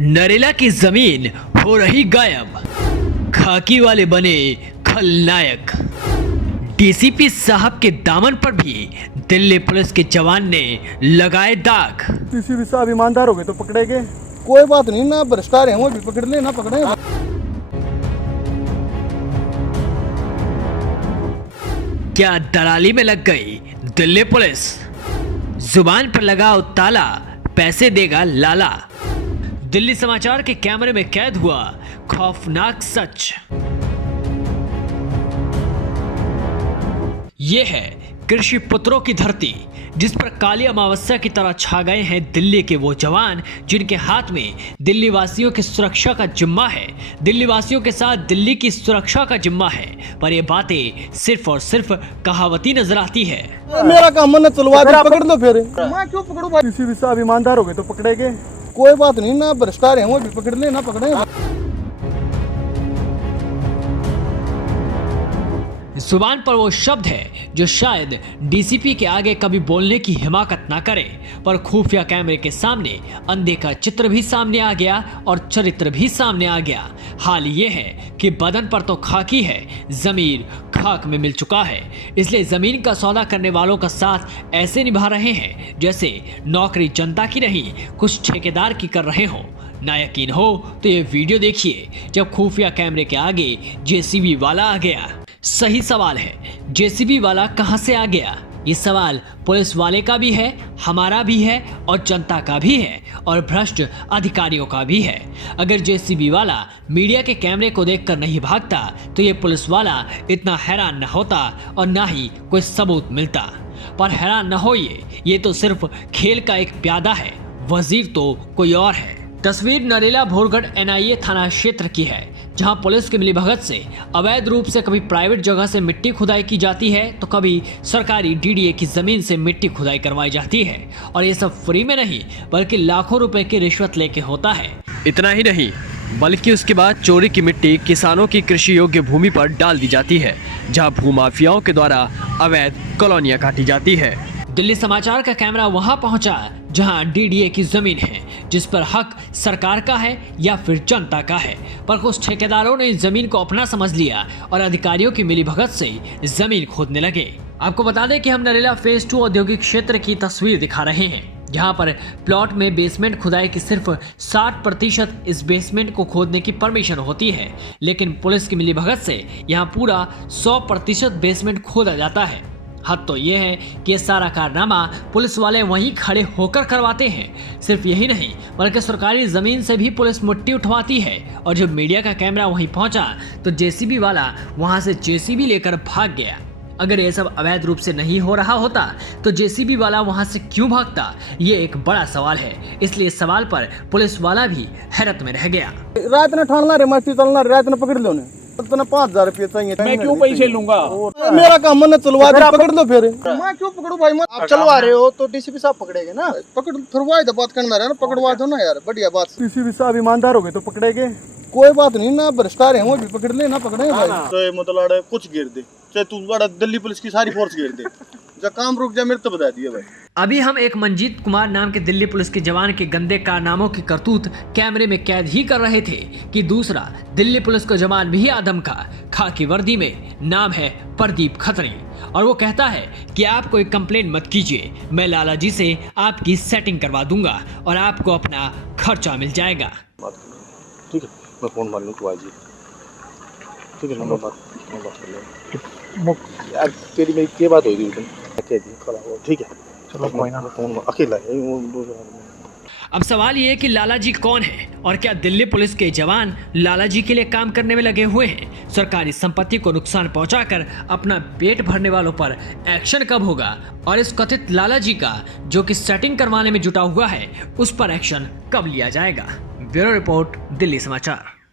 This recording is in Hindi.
नरेला की जमीन हो रही गायब, खाकी वाले बने खलनायक। डीसीपी साहब के दामन पर भी दिल्ली पुलिस के जवान ने लगाए दाग। डीसीपी साहब ईमानदार हो गए तो पकड़ेंगे, कोई बात नहीं ना, भ्रष्टाचार है वो भी पकड़ ले ना पकड़े। क्या दलाली में लग गई दिल्ली पुलिस? जुबान पर लगाओ ताला, पैसे देगा लाला। दिल्ली समाचार के कैमरे में कैद हुआ खौफनाक सच। ये है कृषि पुत्रों की धरती, जिस पर काली अमावस्या की तरह छा गए हैं दिल्ली के वो जवान जिनके हाथ में दिल्ली वासियों की सुरक्षा का जिम्मा है। दिल्ली वासियों के साथ दिल्ली की सुरक्षा का जिम्मा है, पर ये बातें सिर्फ और सिर्फ कहावती नजर आती है। मेरा काम मन चलवा दे, पकड़ लो फिर। मैं क्यों पकड़ूं भाई? डीसीपी साहब ईमानदार हो गए तो पकड़ेंगे, कोई बात नहीं ना, भ्रष्टाचार है वो भी पकड़ ले ना पकड़े। जुबान पर वो शब्द है जो शायद डीसीपी के आगे कभी बोलने की हिमाकत ना करे, पर खुफिया कैमरे के सामने अंधे का चित्र भी सामने आ गया और चरित्र भी सामने आ गया। हाल ये है कि बदन पर तो खाकी है, जमीर खाक में मिल चुका है। इसलिए जमीन का सौदा करने वालों का साथ ऐसे निभा रहे हैं जैसे नौकरी जनता की नहीं, कुछ ठेकेदार की कर रहे हो। ना यकीन हो तो ये वीडियो देखिए, जब खुफिया कैमरे के आगे जेसीबी वाला आ गया। सही सवाल है, जेसीबी वाला कहां से आ गया? ये सवाल पुलिस वाले का भी है, हमारा भी है और जनता का भी है और भ्रष्ट अधिकारियों का भी है। अगर जेसीबी वाला मीडिया के कैमरे को देखकर नहीं भागता तो ये पुलिस वाला इतना हैरान न होता और ना ही कोई सबूत मिलता। पर हैरान न होइए, ये तो सिर्फ खेल का एक प्यादा है, वजीर तो कोई और है। तस्वीर नरेला भोरगढ़ एनआईए थाना क्षेत्र की है, जहां पुलिस की मिलीभगत से अवैध रूप से कभी प्राइवेट जगह से मिट्टी खुदाई की जाती है तो कभी सरकारी डीडीए की जमीन से मिट्टी खुदाई करवाई जाती है। और ये सब फ्री में नहीं बल्कि लाखों रुपए की रिश्वत लेके होता है। इतना ही नहीं बल्कि उसके बाद चोरी की मिट्टी किसानों की कृषि योग्य भूमि पर डाल दी जाती है, जहाँ भूमाफियाओं के द्वारा अवैध कॉलोनियां काटी जाती है। दिल्ली समाचार का कैमरा वहां पहुंचा जहां डीडीए की जमीन है, जिस पर हक सरकार का है या फिर जनता का है, पर कुछ ठेकेदारों ने जमीन को अपना समझ लिया और अधिकारियों की मिलीभगत से जमीन खोदने लगे। आपको बता दें कि हम नरेला फेज 2 औद्योगिक क्षेत्र की तस्वीर दिखा रहे हैं, जहां पर प्लॉट में बेसमेंट खुदाई की सिर्फ 60% इस बेसमेंट को खोदने की परमिशन होती है, लेकिन पुलिस की मिलीभगत से यहां पूरा 100% बेसमेंट खोदा जाता है। हद तो ये है कि ये सारा कारनामा पुलिस वाले वहीं खड़े होकर करवाते हैं। सिर्फ यही नहीं बल्कि सरकारी जमीन से भी पुलिस मिट्टी उठवाती है, और जब मीडिया का कैमरा वहीं पहुंचा तो जेसीबी वाला वहां से जेसीबी लेकर भाग गया। अगर ये सब अवैध रूप से नहीं हो रहा होता तो जेसीबी वाला वहां से क्यों भागता, ये एक बड़ा सवाल है। इसलिए इस सवाल पर पुलिस वाला भी हैरत में रह गया। रात ने ठाणना रे, मस्ती चलना, रात ने पकड़ लो ने, 5000 रुपये चाहिए। मैं क्यों पैसे लूंगा? मेरा काम मन चलवा दे, पकड़ लो फिर। मैं क्यों पकड़ू भाई? आप चलवा रहे हो तो डीसीपी साहब पकड़ेंगे ना, पकड़ फिर वही तो बात करना है ना, पकड़वा दो ना यार, बढ़िया बात। डीसीपी साहब ईमानदार हो गए तो पकड़ेंगे, कोई बात नहीं ना, भ्रष्टाचार है वो भी पकड़ ले ना पकड़े भाई। तो मतलब कुछ गिर दे, चाहे तू बड़ा दिल्ली पुलिस की सारी फोर्स गिर दे, जब काम रुक जाए मेरे तो बता दिया भाई। अभी हम एक मंजीत कुमार नाम के दिल्ली पुलिस के जवान के गंदे कारनामों की करतूत कैमरे में कैद ही कर रहे थे कि दूसरा दिल्ली पुलिस का जवान भी आदम का, खाकी वर्दी में, नाम है प्रदीप खत्री, और वो कहता है कि आप कोई कंप्लेन मत कीजिए, मैं लाला जी से आपकी सेटिंग करवा दूंगा और आपको अपना खर्चा मिल जाएगा। ठीक है, मैं फोन मार लूँ, तू आ जी। ठीक है, नंबर बात कर ले यार, तेरी मेरी क्या बात हो रही है? ठीक है, चलो कोई ना, फोन अकेला है वो। अब सवाल ये है कि लाला जी कौन है और क्या दिल्ली पुलिस के जवान लाला जी के लिए काम करने में लगे हुए हैं? सरकारी संपत्ति को नुकसान पहुंचाकर अपना पेट भरने वालों पर एक्शन कब होगा? और इस कथित लाला जी का जो कि सेटिंग करवाने में जुटा हुआ है, उस पर एक्शन कब लिया जाएगा? ब्यूरो रिपोर्ट, दिल्ली समाचार।